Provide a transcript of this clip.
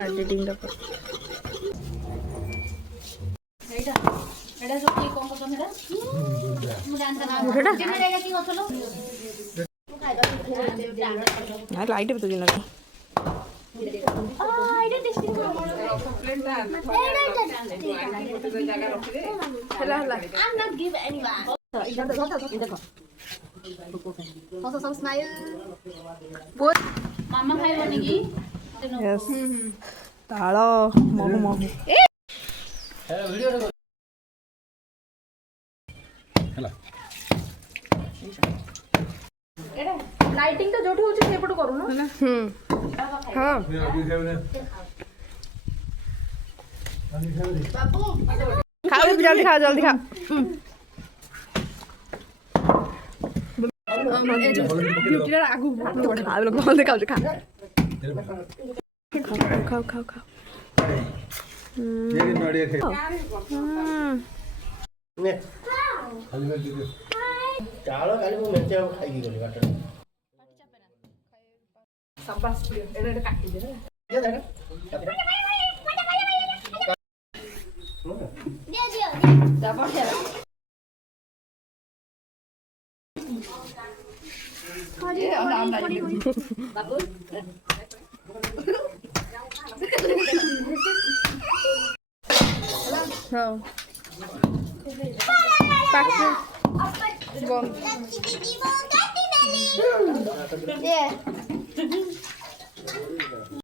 editing का ଏଇଟା ଏଇଟା ସବୁ କିଏ କଣ କରୁଛନ୍ତି ଏଇଟା ମୁଁ ଜାଣିଛ ନା ଏଇଟା କି ଗଛ लो यार लाइट भी तो दिन लगा ଏଇଟା ଟେଷ୍ଟି हला हला I'm not give anyone ଏଇଟା ଦେଖ ଦେଖ ହସ ସବୁ ସ୍ମାଇଲ ମାମା ଖାଇବନି କି यस ताଳ महु महु ଲାଇଟିଂ ତ ଯୋଉଠି ହଉଛି ସେପଟୁ କରୁନ हाँ खाओ जल्दी खाओ जल्दी खाओ ब्यूटीर आगु खाओ लोग जल्दी खाओ खा खाओ खाओ खाओ ଚାଳ କାଲି ମୁଁ ମେଞ୍ଚେ ଆଉ ଖାଇକି ଗଲି ବାଟରେ शाबाश एडे एडे काटी दे हाँ